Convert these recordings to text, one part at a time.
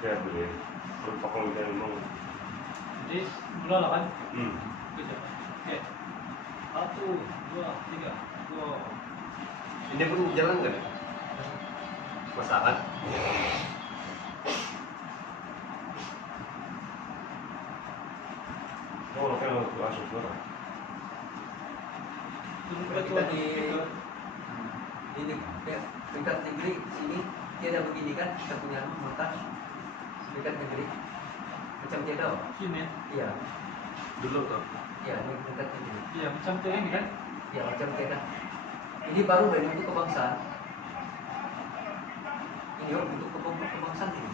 Ya boleh. Protokol yang mau. Jadi mulai lah kan? Hmm. Kerja. Oke. 1, 2, 3, go. Ini pun jalan nggak? Masakan. Oh, oke, langsung suara. Kita di tingkat negeri sini tiada begini kan, kita punya montas tingkat negeri macam tiada. Sini. Iya, Dulu tuh. iya ini tingkat negeri. Iya, macam tu ini kan? Iya macam tiada. Ini baru dari untuk kebangsaan. Ini untuk kebangsaan ini.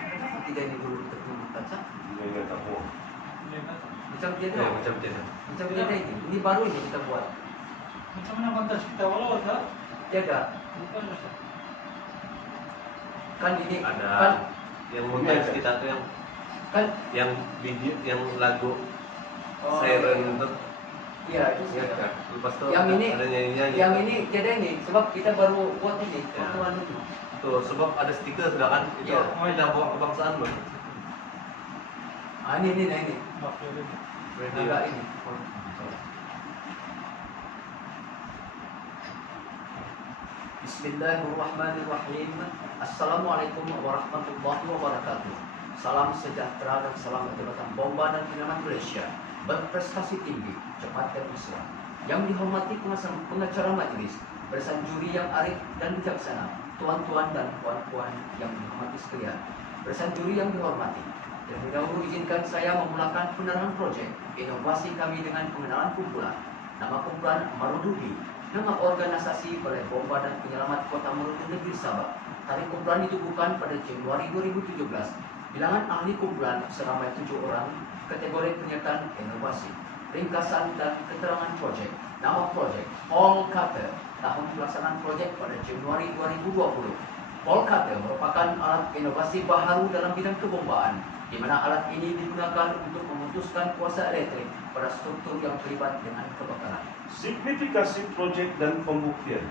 Kenapa tidak ini dulu kita punya montas? Ini tak mau. Ini kan? Macam tiada. Ya macam tiada. Macam tiada ini. Ini baru ini kita buat. Macam mana kontes kita walau tak? Tiada. Bukan Ustaz. Kan ini Ada kan yang montage kita tuh kan yang video yang lagu oh, Siren itu iya itu ya sih. kan. Lepas tuh Yang ini ada nyanyinya gitu. Yang ini tiada ini sebab kita baru buat ini Ya. waktu itu. Tuh sebab ada stiker sudah kan itu Iya. kita bawa kebangsaan loh. Ah ini nah ini. Maaf ya, ini. Agak ini. Bismillahirrahmanirrahim. Assalamualaikum warahmatullahi wabarakatuh. Salam sejahtera dan salam jabatan bomba dan penyelamat Malaysia berprestasi tinggi, cepat dan mesra. Yang dihormati pengacara majelis, barisan juri yang arif dan bijaksana, tuan-tuan dan puan-puan yang dihormati sekalian, barisan juri yang dihormati. Terlebih dahulu izinkan saya memulakan penerangan proyek inovasi kami dengan pengenalan kumpulan. Nama kumpulan Maruduhi, nama organisasi Balai Bomba dan Penyelamat Kota Marudu Negeri Sabah. Tarikh kumpulan ditubuhkan pada Januari 2017. Bilangan ahli kumpulan seramai 7 orang, kategori penyertaan inovasi. Ringkasan dan keterangan proyek. Nama proyek Paul Cutter. Tahun pelaksanaan proyek pada Januari 2020. Paul Cutter merupakan alat inovasi baharu dalam bidang kebombaan, di mana alat ini digunakan untuk memutuskan kuasa elektrik pada struktur yang terlibat dengan kebakaran. Signifikasi proyek dan pembuktian.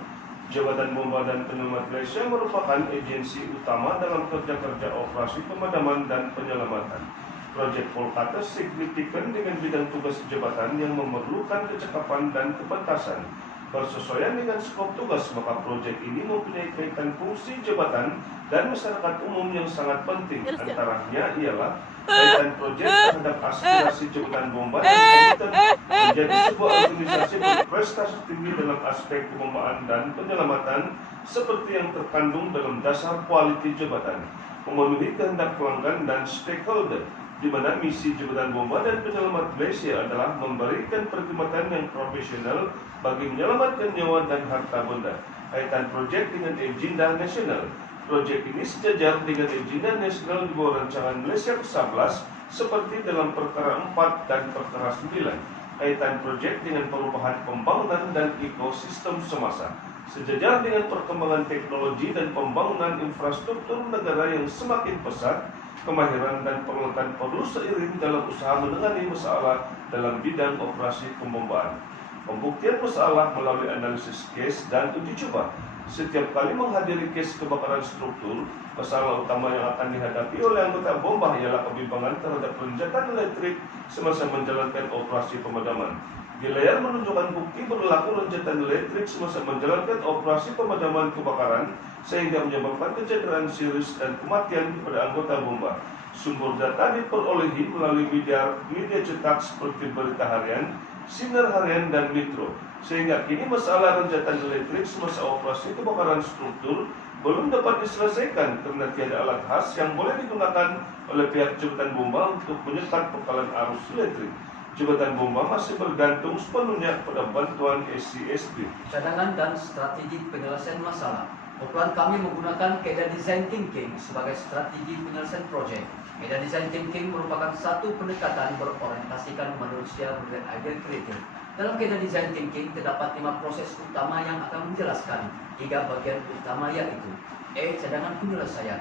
Jabatan Bomba dan Penyelamat Malaysia merupakan agensi utama dalam kerja-kerja operasi pemadaman dan penyelamatan. Proyek Polkata signifikan dengan bidang tugas jabatan yang memerlukan kecakapan dan kepantasan. Bersesuaian dengan skop tugas, maka proyek ini mempunyai kaitan fungsi jabatan dan masyarakat umum yang sangat penting. Antaranya ialah kaitan proyek terhadap aspirasi jabatan bomba dan komitmen menjadi sebuah organisasi berprestasi tinggi dalam aspek kebombaan dan penyelamatan seperti yang terkandung dalam dasar kualiti jabatan, memenuhi kehendak pelanggan dan stakeholder, di mana misi Jabatan Bomba dan Penyelamat Malaysia adalah memberikan perkhidmatan yang profesional bagi menyelamatkan nyawa dan harta benda. Kaitan proyek dengan agenda nasional. Proyek ini sejajar dengan agenda nasional di bawah rancangan Malaysia ke-11 seperti dalam perkara 4 dan perkara 9. Kaitan proyek dengan perubahan pembangunan dan ekosistem semasa. Sejajar dengan perkembangan teknologi dan pembangunan infrastruktur negara yang semakin pesat, kemahiran dan peralatan perlu seiring dalam usaha menangani masalah dalam bidang operasi pembombaan. Pembuktian masalah melalui analisis case dan uji coba. Setiap kali menghadiri case kebakaran struktur, masalah utama yang akan dihadapi oleh anggota bomba ialah kebimbangan terhadap renjatan elektrik semasa menjalankan operasi pemadaman. Di layar menunjukkan bukti berlaku renjatan elektrik semasa menjalankan operasi pemadaman kebakaran sehingga menyebabkan kecederaan serius dan kematian kepada anggota bomba. Sumber data diperolehi melalui media cetak seperti Berita Harian, Sinar Harian, dan Metro. Sehingga kini masalah renjatan elektrik semasa operasi kebakaran struktur belum dapat diselesaikan karena tiada alat khas yang boleh digunakan oleh pihak Jabatan Bomba untuk menyekat pengkalan arus elektrik. Jabatan Bomba masih bergantung sepenuhnya pada bantuan SCSD. Cadangan dan strategi penyelesaian masalah. Kumpulan kami menggunakan kaidah design thinking sebagai strategi penyelesaian proyek. Kaidah design thinking merupakan satu pendekatan berorientasikan manusia melihat ide kreatif. Dalam kaidah design thinking terdapat 5 proses utama yang akan menjelaskan 3 bagian utama, yaitu A. Cadangan penyelesaian,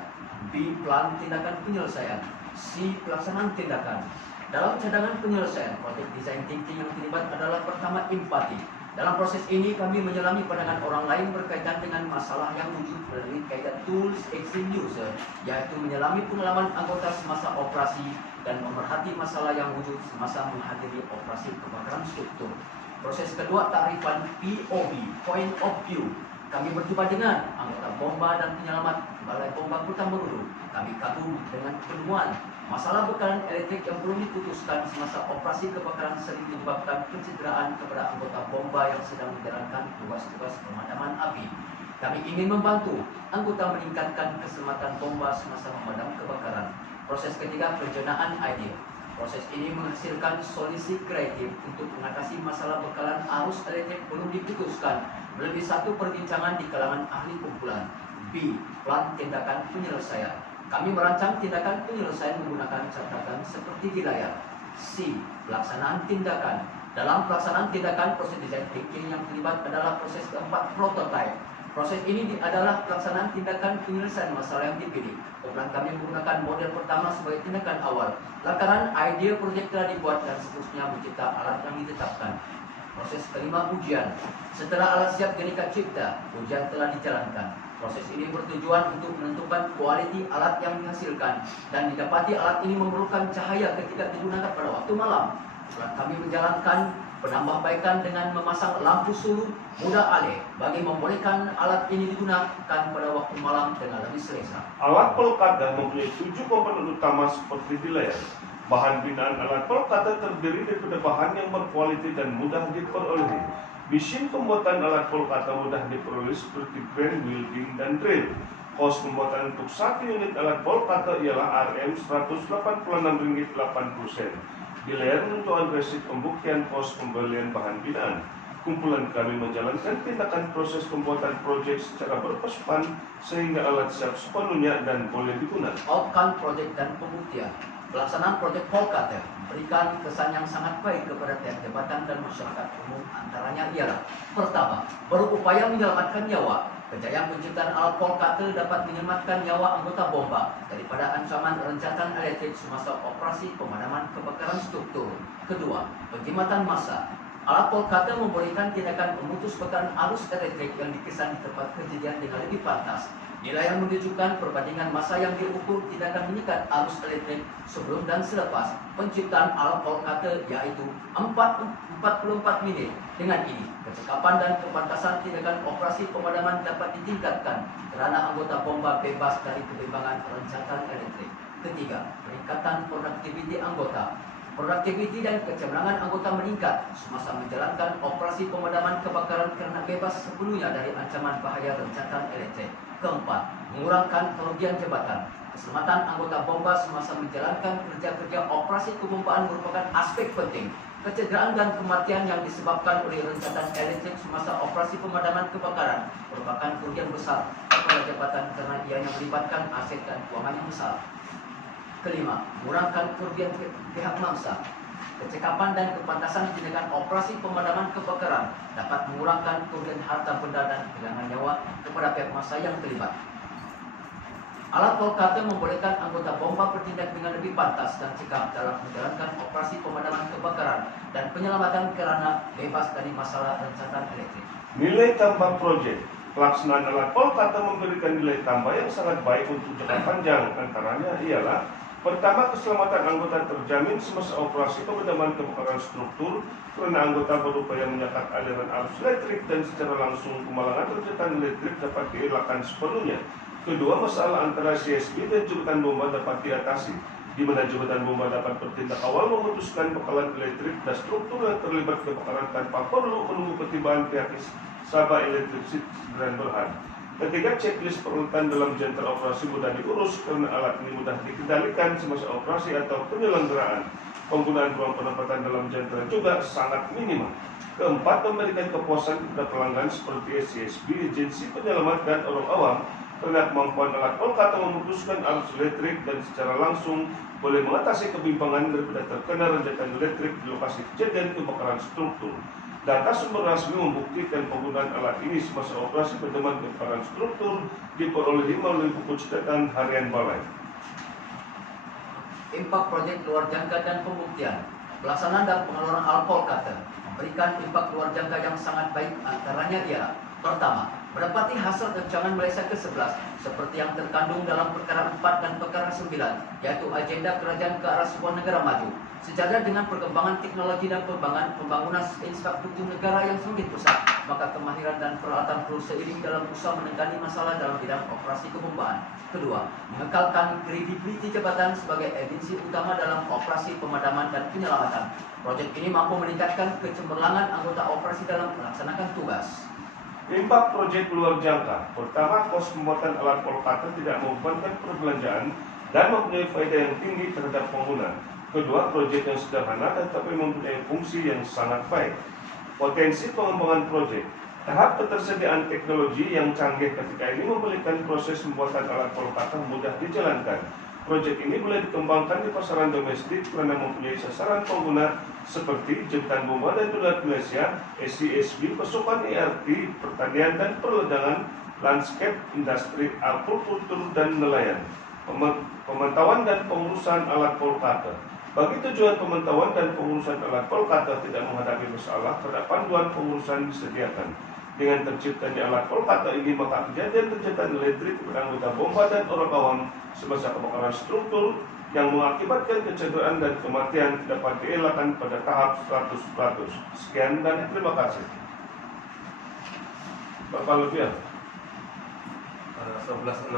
B. Plan tindakan penyelesaian, C. Pelaksanaan tindakan. Dalam cadangan penyelesaian, proyek design thinking yang terlibat adalah pertama empati. Dalam proses ini kami menyelami pandangan orang lain berkaitan dengan masalah yang wujud melalui kaitan tools exit user, yaitu menyelami pengalaman anggota semasa operasi dan memerhati masalah yang wujud semasa menghadiri operasi kebakaran struktur. Proses kedua, takrifan POV, Point of View. Kami berjumpa dengan anggota bomba dan penyelamat Balai Bomba Kota Merudu. Kami kagum dengan penemuan masalah bekalan elektrik yang belum diputuskan semasa operasi kebakaran sering menyebabkan pencederaan kepada anggota bomba yang sedang menjalankan tugas-tugas pemadaman api. Kami ingin membantu anggota meningkatkan keselamatan bomba semasa memadam kebakaran. Proses ketiga, perencanaan ide. Proses ini menghasilkan solusi kreatif untuk mengatasi masalah bekalan arus elektrik belum diputuskan melalui satu perbincangan di kalangan ahli kumpulan. B. Plan tindakan penyelesaian. Kami merancang tindakan penyelesaian menggunakan catatan seperti di layar. C. Pelaksanaan tindakan. Dalam pelaksanaan tindakan, proses design thinking yang terlibat adalah proses keempat, prototype. Proses ini adalah pelaksanaan tindakan penyelesaian masalah yang dipilih. Kumpulan kami menggunakan model pertama sebagai tindakan awal. Lantaran idea proyek telah dibuat dan seterusnya mencipta alat yang ditetapkan. Proses kelima, ujian. Setelah alat siap genika cipta, ujian telah dijalankan. Proses ini bertujuan untuk menentukan kualiti alat yang dihasilkan dan didapati alat ini memerlukan cahaya ketika digunakan pada waktu malam. Setelah kami menjalankan penambahbaikan dengan memasang lampu sulu muda alih bagi membolehkan alat ini digunakan pada waktu malam dengan lebih selesa. Alat Polkada mempunyai 7 komponen utama seperti di layar. Bahan binaan alat Polkada terdiri daripada bahan yang berkualiti dan mudah diperoleh. Mesin pembuatan alat Polkada mudah diperoleh seperti crane, welding, dan drill. Kos pembuatan untuk 1 unit alat Polkada ialah Rp186,80. Di layar penentuan resip pembuktian kos pembelian bahan binaan. Kumpulan kami menjalankan tindakan proses pembuatan proyek secara berkesepan sehingga alat siap sepenuhnya dan boleh digunakan. Outcome proyek dan pembuktian. Pelaksanaan proyek Polkada memberikan kesan yang sangat baik kepada tiap jabatan dan masyarakat umum. Antaranya ialah: pertama, berupaya menyelamatkan nyawa. Kejayaan penciptaan alat Polkada dapat menyelamatkan nyawa anggota bomba daripada ancaman rencatan elektrik semasa operasi pemadaman kebakaran struktur. Kedua, penjimatan massa. Alat Polkada memberikan tindakan memutus bekalan arus elektrik yang dikesan di tempat kejadian dengan lebih pantas. Nilai yang menunjukkan perbandingan massa yang diukur tindakan menyikat arus elektrik sebelum dan selepas penciptaan alat Polkada, yaitu 44 menit. Dengan ini, kecekapan dan kepantasan tindakan operasi pemadaman dapat ditingkatkan kerana anggota bomba bebas dari kebimbangan rencatan elektrik. Ketiga, peningkatan produktiviti anggota. Produktiviti dan kecemerlangan anggota meningkat semasa menjalankan operasi pemadaman kebakaran kerana bebas sepenuhnya dari ancaman bahaya rencatan elektrik. Keempat, mengurangkan kerugian jabatan. Keselamatan anggota bomba semasa menjalankan kerja-kerja operasi kebombaan merupakan aspek penting. Kecederaan dan kematian yang disebabkan oleh rencatan elektrik semasa operasi pemadaman kebakaran merupakan kerugian besar kepada jabatan kerana ianya melibatkan aset dan kewangan yang besar. Kelima, mengurangkan kerugian pihak mangsa. Kecekapan dan kepantasan tindakan operasi pemadaman kebakaran dapat mengurangkan kerugian harta benda dan kehilangan nyawa kepada pihak mangsa yang terlibat. Alat Polkada membolehkan anggota bomba bertindak dengan lebih pantas dan cekap dalam menjalankan operasi pemadaman kebakaran dan penyelamatan kerana bebas dari masalah rencatan elektrik. Nilai tambah proyek. Pelaksanaan alat Polkada memberikan nilai tambah yang sangat baik untuk jangka panjang. Antaranya ialah: pertama, keselamatan anggota terjamin semasa operasi pemadaman kebakaran struktur kerana anggota berupaya menyekat aliran arus elektrik dan secara langsung kemalangan rencatan elektrik dapat dielakkan sepenuhnya. Kedua, masalah antara CSB dan jabatan bomba dapat diatasi, di mana jabatan bomba dapat bertindak awal memutuskan bekalan elektrik dan struktur yang terlibat kebakaran tanpa perlu menunggu pertimbangan pihak Sabah Electric dan Berhad. Ketiga, checklist peralatan dalam jenter operasi mudah diurus kerana alat ini mudah dikendalikan semasa operasi atau penyelenggaraan. Penggunaan ruang penempatan dalam jenter juga sangat minimal. Keempat, memberikan kepuasan kepada pelanggan seperti CSB, agensi penyelamat dan orang awam kerana kemampuan alat Polkada memutuskan arus elektrik dan secara langsung boleh mengatasi kebimbangan daripada terkena rencatan elektrik di lokasi kejadian kebakaran struktur. Data sumber rasmi membuktikan penggunaan alat ini semasa operasi pemadaman kebakaran struktur diperoleh melalui buku catatan harian balai. Impak proyek luar jangka dan pembuktian. Pelaksanaan dan pengeluaran alat Polkada memberikan impak luar jangka yang sangat baik, antaranya ialah: pertama, mendapati hasil rancangan Malaysia ke-11 seperti yang terkandung dalam perkara 4 dan perkara 9, yaitu agenda kerajaan ke arah sebuah negara maju. Sejajar dengan perkembangan teknologi dan pembangunan infrastruktur negara yang semakin pesat, maka kemahiran dan peralatan perlu seiring dalam usaha menangani masalah dalam bidang operasi kebombaan. Kedua, mengekalkan kredibiliti jabatan sebagai agensi utama dalam operasi pemadaman dan penyelamatan. Proyek ini mampu meningkatkan kecemerlangan anggota operasi dalam melaksanakan tugas. Impak proyek luar jangka. Pertama, kos pembuatan alat kolkata tidak membebankan perbelanjaan dan mempunyai faedah yang tinggi terhadap pengguna. Kedua, proyek yang sederhana tetapi mempunyai fungsi yang sangat baik. Potensi pengembangan proyek. Tahap ketersediaan teknologi yang canggih ketika ini membolehkan proses pembuatan alat kolkata mudah dijalankan. Proyek ini boleh dikembangkan di pasaran domestik karena mempunyai sasaran pengguna seperti Jabatan Bomba dan Penyelam Malaysia, SCSB, pasukan ERT, pertanian dan perledangan, landscape, industri, aquacultur dan nelayan. Pemantauan dan pengurusan alat kolkata. Bagi tujuan pemantauan dan pengurusan alat kolkata tidak menghadapi masalah, terdapat panduan pengurusan disediakan. Dengan terciptanya alat kolkata ini, maka kejadian kejahatan elektrik kepada anggota bomba dan orang awam semasa kebakaran struktur yang mengakibatkan kecederaan dan kematian dapat dielakkan pada tahap 100%. Sekian dan terima kasih. Bapak Lebian. 11.16.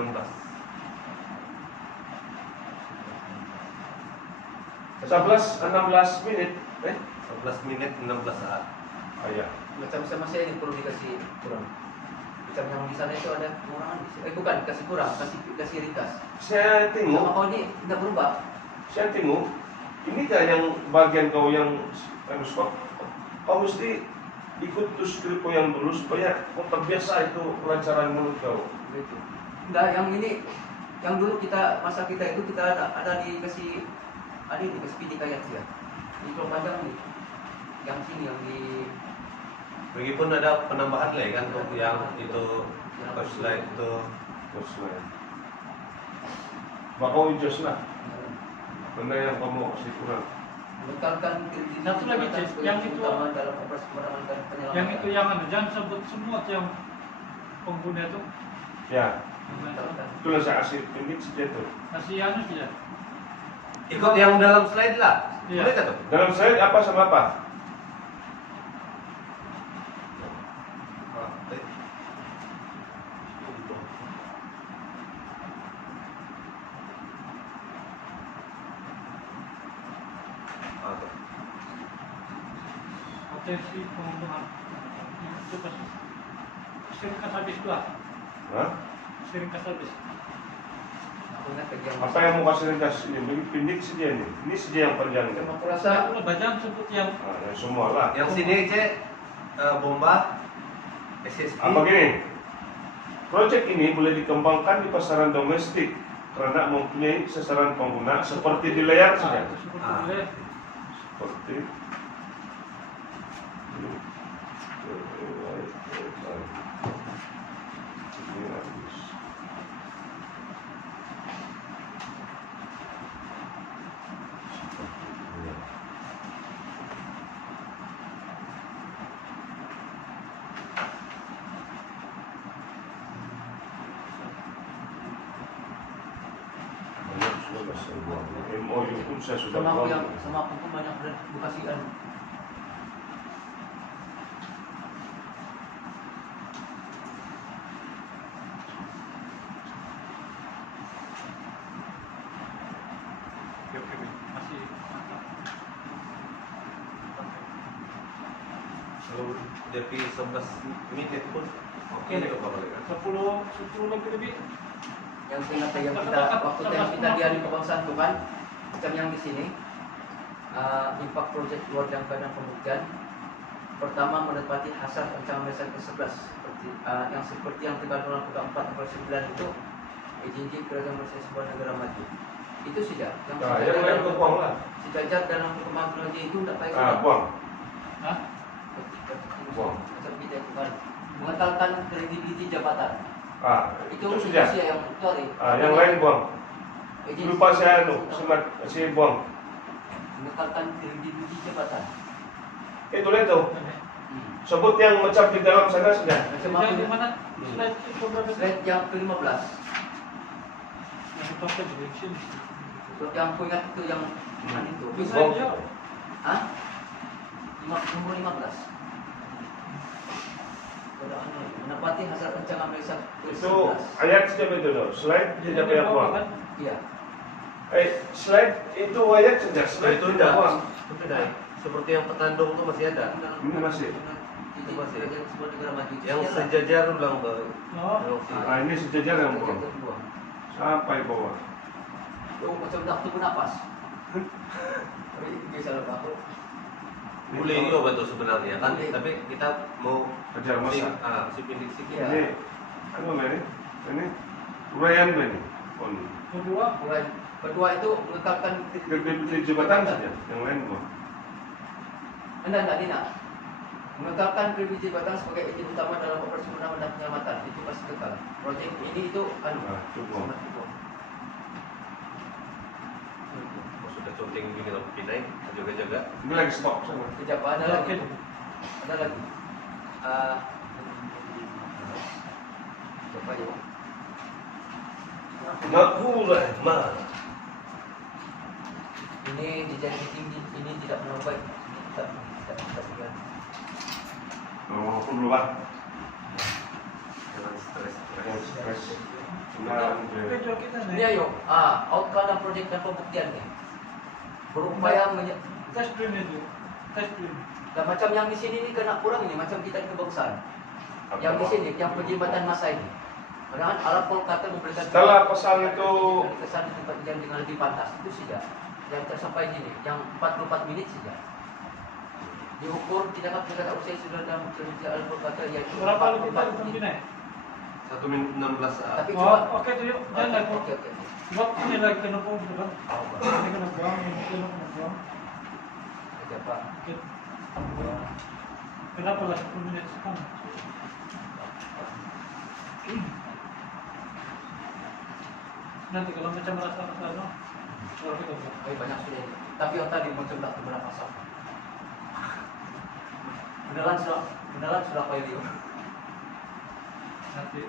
11-16 menit. 11 menit 16 saat. Iya. Macam sama saya ini perlu dikasih kurang. Macam yang di sana itu ada pengurangan. Bukan, kasih kurang, kasih ringkas. Saya Sama tengok. kau ini tidak berubah. Saya tengok. Ini kan yang bagian kau yang harus kau mesti ikut skrip kau yang dulu supaya kau terbiasa itu pelajaran mulut kau. Gitu. Enggak, yang ini, yang dulu kita masa kita itu kita ada dikasih PDK ya. Di Pulau Panjang nih. Yang sini yang di Begitupun ada penambahan lagi kan untuk yang itu first slide itu. Terus lain. Maka kau ijaz lah. Benda yang kamu kasih kurang. menekankan Satu lagi, Cik, yang itu- utama dalam operasi pemadaman dan penyelamatan. Yang itu yang jangan sebut semua yang pengguna itu. Ya, Menekankan. itulah saya kasih tunjuk saja tuh. Kasih anu saja. Ikut yang dalam slide lah. Iya. Boleh tak tuh? Dalam slide apa sama apa? Potensi pengembangan itu pasti seringkas habis dua. Hah? Seringkas habis. Aku ingat bagian Apa yang mau kasih ringkas ini? Bagi pindik saja ini. Ini saja yang panjang. Cuma aku Saya rasa pula bacaan sebut yang Nah, yang semua lah. Yang sini cek bomba SSB. Apa gini? Proyek ini boleh dikembangkan di pasaran domestik karena mempunyai sasaran pengguna seperti di layar saja. seperti Ah. boleh. Seperti MOU pun saya sudah sama aku buat. yang sama aku pun banyak edukasi kan. Masih mantap. Kalau DP 11 menit pun oke juga Pak Balik kan? 10 lagi lebih. Yang ingat yang kita waktu yang kita di hari kebangsaan itu kan, macam yang di sini impak proyek luar jangka dan pembuktian. Pertama, mendapati hasil rancangan Malaysia ke-11 seperti yang terkandung dalam Perkara 4 nomor 9 itu agensi kerajaan Malaysia sebuah negara maju. Itu saja. Nah, yang lain kau buang lah. Sejajar dalam perkembangan teknologi itu tidak baik. Buang. Hah? Buang. Macam kita itu kan mengekalkan kredibiliti jabatan. Itu Itu saja. usia yang sorry. Yang lain buang. Agensi Lupa saya utama. semat saya buang. Mengekalkan kredibiliti jabatan. Itulah itu. Hmm. Sebut yang macam di dalam sana sudah. Macam Yang di apa? mana? Slide itu berapa? Slide yang ke-15. Yang itu apa direction? Yang aku ingat itu yang mana itu? Slide jauh. Hah? Nomor 15. Pada menepati hasil rancangan Malaysia Itu ayat sejak itu loh. Slide tidak banyak uang. kan? Iya. Slide itu ayat sejak slide Itu tidak enggak. uang. Itu tidak. Seperti yang petandung itu masih ada. Ini masih. Itu masih sebuah negara maju. Yang sejajar ulang baru. Oh. Nah, ini sejajar yang buang. Sampai bawah. Oh, macam dah tunggu napas. Tapi bisa lepas tu. Boleh juga betul sebenarnya kan, Boleh. tapi kita mau Kejar masa. si pindik sikit. Iya. Ini apa ini? Ini uraian ini. On. Kedua, Kedua itu menetapkan Di jabatan saja. Yang lain buang. Anda Dina. Menetapkan kredibilitas jabatan sebagai izin utama dalam operasi penanganan dan penyelamatan itu pasti kekal. Proyek ini itu Nah, itu buang. sangat cukup. Sudah conteng juga kalau pinai, jaga-jaga. Ini lagi stok sana. Kejap ada lagi. yakin. Ada lagi. Coba ya. Makulah ma. Ini dijadi tinggi, ini tidak menombai. Tidak tidak. Mau aku dulu Pak. Jangan stres. Yang stres. Nah, Kedua kita Ini nih. ayo, outcome dan proyek dan pembuktian nih. Berupaya Test print itu. Test print. dan macam yang di sini ini kena kurang ini, macam kita di kebangsaan. Yang di sini, yang penjimatan masa ini. Padahal alat Kolkata memberikan Setelah pasal itu kesan di tempat yang dengan lebih pantas itu saja. Yang tersampai ini, yang 44 menit saja. Diukur tidak akan berkata usia sudah dalam kerja alat Kolkata yaitu Berapa lebih kita 44 di menit. pinai? 1 menit 16 saat. Tapi Oh, coba. oke tuh yuk. Jangan aku. Oke, oke. Sebab ini lagi kena pun kan. Ini kena buang, ini kena buang. Oke, Pak. Oke. Kenapa lah 10 menit sekarang? Nanti kalau macam rasa-rasa no, kalau kita buat. Banyak sudah ini. Tapi yang tadi macam tak beberapa pasal. Beneran sudah pilih. Nanti